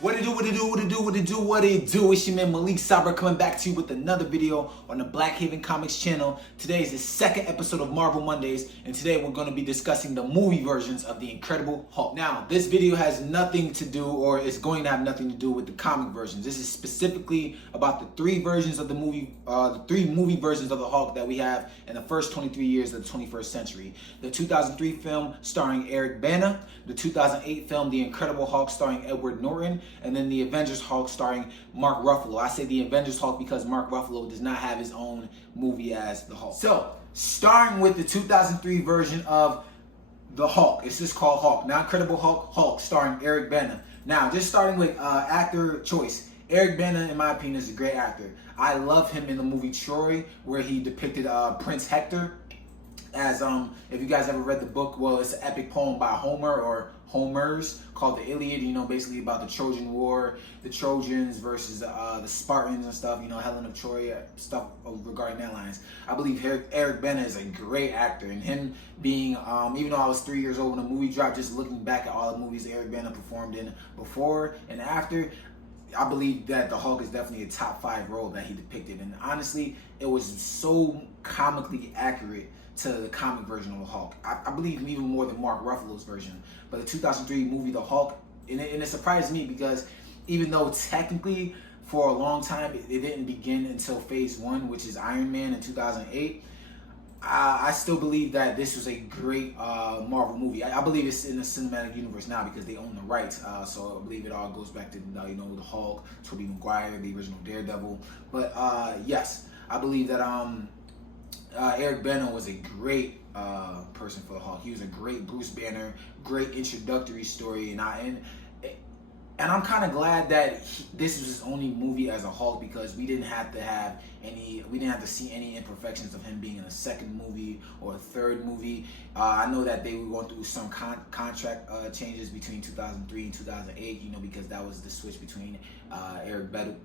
What it do? It's your man Malik Sabra coming back to you with another video on the Black Haven Comics channel. Today is the second episode of Marvel Mondays, and today we're going to be discussing the movie versions of The Incredible Hulk. Now, this video has nothing to do, or is going to have nothing to do with the comic versions. This is specifically about the three versions of the three movie versions of the Hulk that we have in the first 23 years of the 21st century. The 2003 film starring Eric Bana, the 2008 film The Incredible Hulk starring Edward Norton, and then the Avengers Hulk starring Mark Ruffalo. I say the Avengers Hulk because Mark Ruffalo does not have his own movie as the Hulk. So, starting with the 2003 version of the Hulk. It's just called Hulk. Not Incredible Hulk, Hulk starring Eric Bana. Now, just starting with actor choice. Eric Bana, in my opinion, is a great actor. I love him in the movie Troy, where he depicted Prince Hector as, if you guys ever read the book, well, it's an epic poem by Homer, or Homers, called the Iliad, basically about the Trojan War, the Trojans versus the Spartans and stuff, Helen of Troy, stuff regarding that lines. I believe Eric Bana is a great actor, and him being, even though I was 3 years old when the movie dropped, just looking back at all the movies Eric Bana performed in before and after, I believe that the Hulk is definitely a top 5 role that he depicted, and honestly, it was so comically accurate to the comic version of the Hulk. I believe even more than Mark Ruffalo's version. But the 2003 movie, The Hulk, and it surprised me because even though technically for a long time it didn't begin until Phase 1, which is Iron Man in 2008, I still believe that this was a great Marvel movie. I believe it's in the cinematic universe now because they own the rights. So I believe it all goes back to the Hulk, Tobey Maguire, the original Daredevil. But yes, I believe that Eric Bana was a great person for the Hulk. He was a great Bruce Banner, great introductory story, and I'm kind of glad that this was his only movie as a Hulk, because we didn't have to see any imperfections of him being in a second movie or a third movie. I know that they were going through some contract changes between 2003 and 2008, because that was the switch between Eric Bana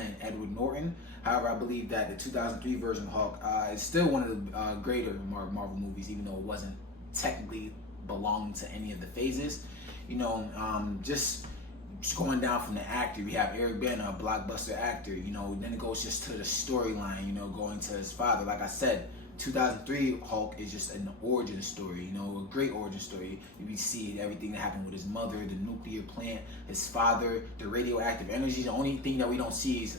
and Edward Norton. However, I believe that the 2003 version of Hulk is still one of the greater Marvel movies, even though it wasn't technically belonging to any of the phases. Just going down from the actor, we have Eric Bana, a blockbuster actor. Then it goes just to the storyline. Going to his father. Like I said, 2003 Hulk is just an origin story, a great origin story. You see everything that happened with his mother, the nuclear plant, his father, the radioactive energy. The only thing that we don't see is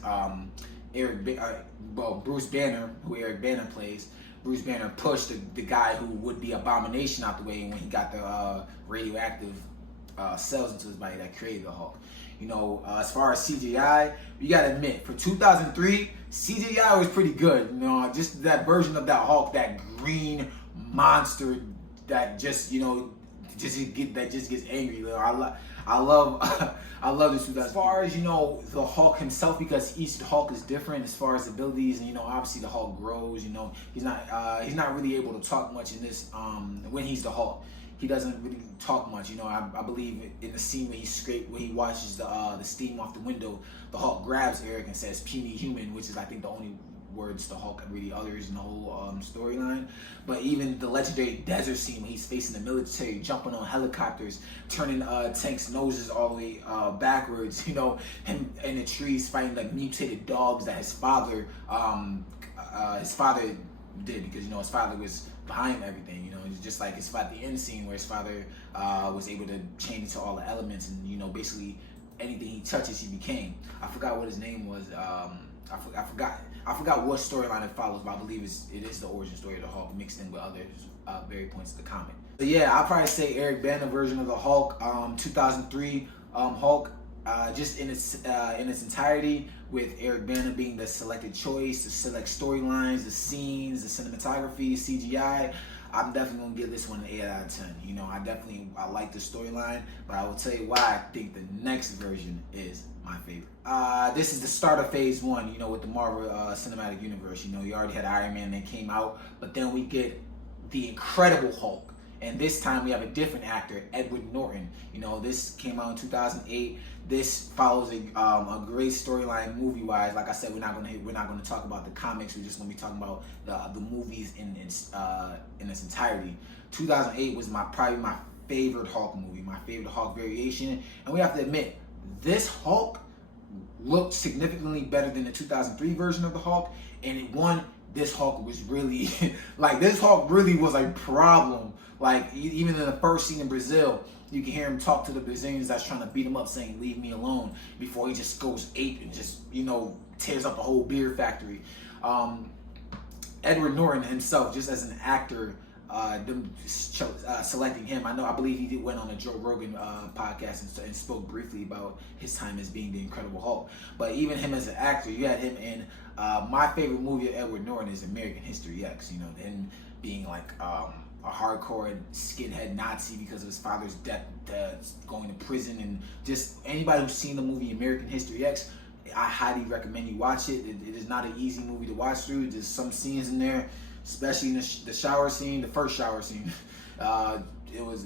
Bruce Banner, who Eric Bana plays. Bruce Banner pushed the guy who would be Abomination out the way when he got the radioactive cells into his body that created the Hulk. As far as CGI, you gotta admit, for 2003, CGI was pretty good. Just that version of that Hulk, that green monster that just gets angry. I love this 2000. As far as the Hulk himself, because each Hulk is different as far as abilities, and obviously the Hulk grows. He's not really able to talk much in this. When he's the Hulk, he doesn't really talk much. I believe in the scene where he washes the steam off the window, the Hulk grabs Eric and says "puny human," which is, I think, the only words the Hulk really utters in the whole storyline. But even the legendary desert scene when he's facing the military, jumping on helicopters, turning tanks' noses all the way backwards, him in the trees fighting like mutated dogs that his father did, because his father was behind everything. It's just like his father, the end scene where his father was able to change into all the elements, and basically anything he touches he became. I forgot what his name was. I forgot what storyline it follows, but I believe it is the origin story of the Hulk mixed in with other very points of the comic. So yeah, I'll probably say Eric Bana version of the Hulk, 2003 Hulk, just in its entirety, with Eric Bana being the selected choice, the select storylines, the scenes, the cinematography, CGI. I'm definitely gonna give this one an 8 out of 10. I like the storyline, but I will tell you why I think the next version is my favorite. This is the start of Phase 1, with the Marvel Cinematic Universe. You already had Iron Man that came out, but then we get the Incredible Hulk. And this time we have a different actor, Edward Norton. This came out in 2008. This follows a great storyline movie-wise. Like I said, we're not gonna talk about the comics. We're just gonna be talking about the movies in its entirety. 2008 was probably my favorite Hulk movie, my favorite Hulk variation. And we have to admit, this Hulk looked significantly better than the 2003 version of the Hulk. And this Hulk was really, like, this Hulk really was a problem. Like, even in the first scene in Brazil, you can hear him talk to the Brazilians that's trying to beat him up, saying, "Leave me alone," before he just goes ape and just, tears up the whole beer factory. Edward Norton himself, just as an actor, selecting him. I believe he went on a Joe Rogan podcast and spoke briefly about his time as being the Incredible Hulk. But even him as an actor, you had him in my favorite movie of Edward Norton is American History X. Him being like a hardcore skinhead Nazi because of his father's death, going to prison, and just anybody who's seen the movie American History X, I highly recommend you watch it. It is not an easy movie to watch through. There's some scenes in there, especially in the shower scene, the first shower scene. It was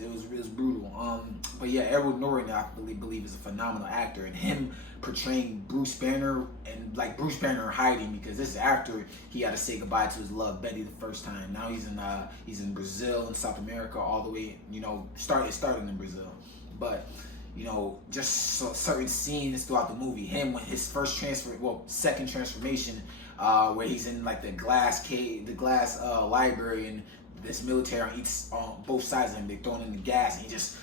brutal. But yeah, Edward Norton, I believe is a phenomenal actor, and him portraying Bruce Banner, and like Bruce Banner hiding, because this is after he had to say goodbye to his love Betty the first time. Now he's in Brazil and South America all the way. Starting in Brazil, but just certain scenes throughout the movie. Him with his second transformation, where he's in like the glass library, and this military on both sides of him. They're throwing in the gas, and he just,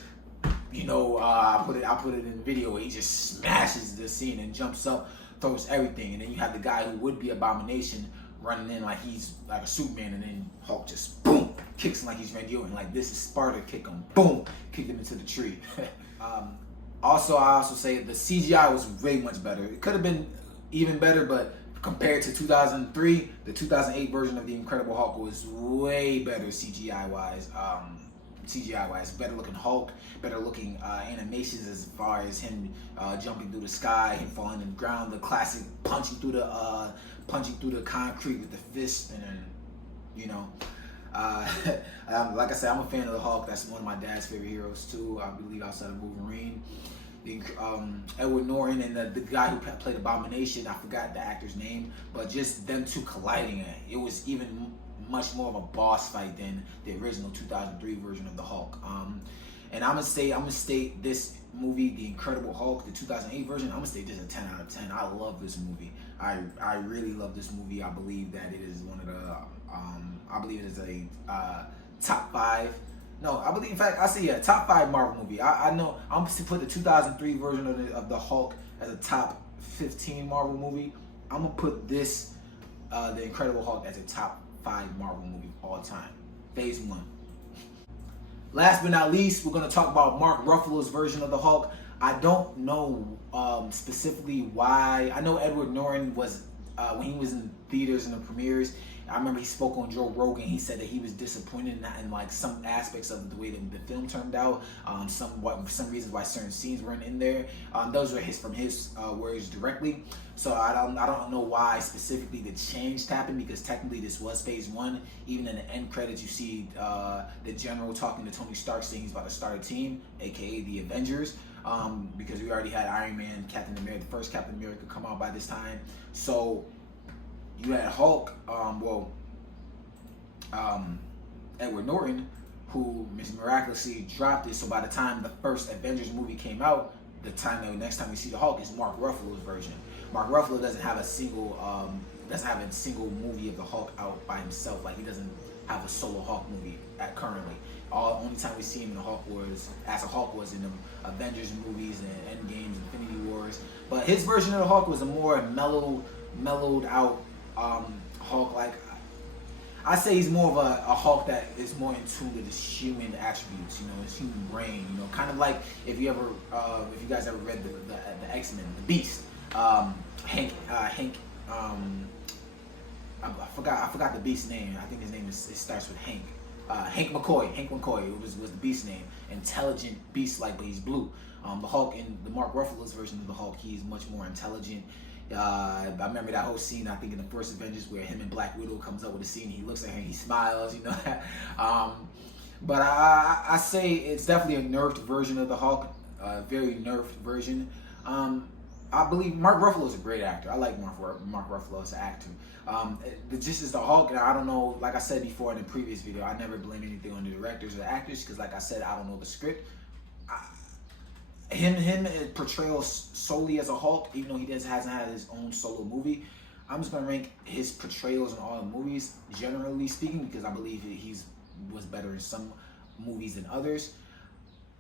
I put it in the video where he just smashes the scene and jumps up, throws everything, and then you have the guy who would be Abomination running in like he's like a Superman, and then Hulk just boom kicks him like he's Randy Orton, like this is Sparta, kick him, boom, kicked him into the tree. I also say the CGI was way much better. It could have been even better, but compared to 2003, the 2008 version of the Incredible Hulk was way better CGI wise. Better looking Hulk, better looking animations as far as him jumping through the sky, him falling to the ground, the classic punching through the concrete with the fist, and then like I said, I'm a fan of the Hulk. That's one of my dad's favorite heroes too, I believe, outside of Wolverine. Edward Norton and the guy who played Abomination, I forgot the actor's name, but just them two colliding, it was even much more of a boss fight than the original 2003 version of the Hulk. And I'm gonna state this movie, The Incredible Hulk, the 2008 version, I'm gonna state this a 10 out of 10. I love this movie. I really love this movie. I believe that it is one of the I believe it is a top 5. No, I believe, in fact, I say top 5 Marvel movie. I know I'm gonna put the 2003 version of the Hulk as a top 15 Marvel movie. I'm gonna put this, The Incredible Hulk, as a top 5 Marvel movie of all time. Phase 1. Last but not least, we're gonna talk about Mark Ruffalo's version of the Hulk. I don't know specifically why. I know Edward Norton was when he was in theaters and the premieres. I remember he spoke on Joe Rogan. He said that he was disappointed in like some aspects of the way that the film turned out. Some reasons why certain scenes weren't in there. Those were from his words directly. So I don't know why specifically the change happened, because technically this was phase 1. Even in the end credits, you see the general talking to Tony Stark, saying he's about to start a team, aka the Avengers. Because we already had Iron Man, Captain America, the first Captain America, come out by this time. So you had Hulk, Edward Norton, who miraculously dropped it. So by the time the first Avengers movie came out, next time we see the Hulk is Mark Ruffalo's version. Mark Ruffalo doesn't have a single movie of the Hulk out by himself. Like, he doesn't have a solo Hulk movie currently. Only time we see him in the Hulk was in the Avengers movies and Endgames, Infinity Wars. But his version of the Hulk was a more mellowed out Hulk. Like, I say he's more of a Hulk that is more in tune with his human attributes, his human brain, kind of like if you guys ever read the X-Men, the Beast, Hank, I forgot the Beast's name. I think his name starts with Hank. Hank McCoy was the Beast's name. Intelligent Beast-like, but he's blue. The Hulk in the Mark Ruffalo's version of the Hulk, he's much more intelligent. I remember that whole scene, I think in the first Avengers, where him and Black Widow comes up with a scene, he looks at her and he smiles, But I say it's definitely a nerfed version of the Hulk, a very nerfed version. I believe Mark Ruffalo is a great actor. I like Mark Ruffalo as an actor. Just as the Hulk, and I don't know, like I said before in the previous video, I never blame anything on the directors or the actors because, like I said, I don't know the script. Him portrayal solely as a Hulk, even though he hasn't had his own solo movie, I'm just gonna rank his portrayals in all the movies, generally speaking, because I believe he was better in some movies than others.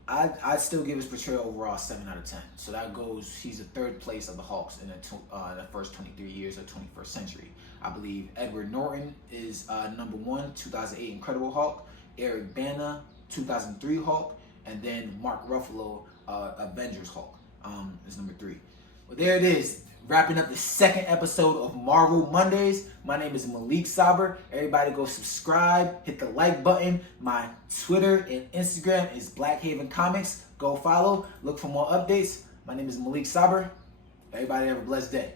I'd still give his portrayal overall 7 out of 10. So that goes, he's the third place of the Hulks in the first 23 years of the 21st century. I believe Edward Norton is number 1, 2008 Incredible Hulk, Eric Bana, 2003 Hulk, and then Mark Ruffalo, Avengers Hulk, is number 3. Well, there it is. Wrapping up the second episode of Marvel Mondays. My name is Malik Saber. Everybody go subscribe, hit the like button. My Twitter and Instagram is Black Haven Comics. Go follow, look for more updates. My name is Malik Saber. Everybody have a blessed day.